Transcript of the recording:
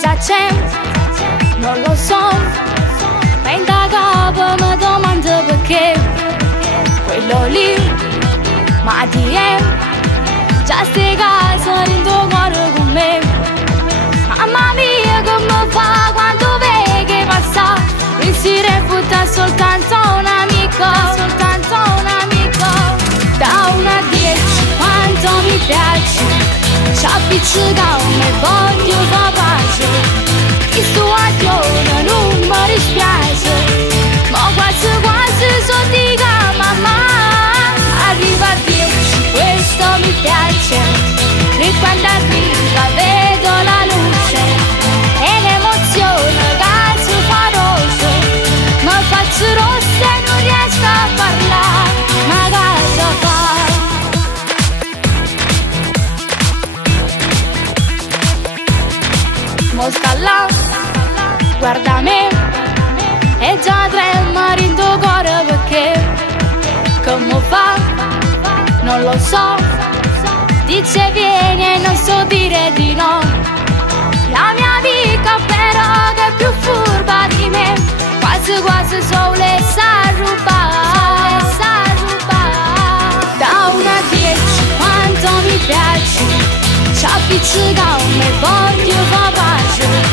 Cosa c'è? Non lo so. Mentre capo mi domando perché quello lì, ma ti è già stai casa in tuo cuore con me. Mamma mia che mi fa quando vedi passa, pensi reputa soltanto un amico, soltanto un amico. Da 1 a 10 quanto mi piaci, ci appiccica e voglio fa pace. Chi sto a giorno non mi dispiace, ma quasi quasi so dica mamma. Arriva a 10, questo mi piace, e quando arriva vedo la luce e l'emozione che fa rosso, mi faccio rossa e non riesco a parlare, ma cosa fa? Mosca là, guarda me, e già trema in tuo cuore perché come fa? Non lo so. Dice vieni e non so dire di no. La mia amica però che è più furba di me, quasi quasi sole sa rubare, sa rubare. Da 1 a 10 quanto mi piaci, ci appiccica e voglio fa pace.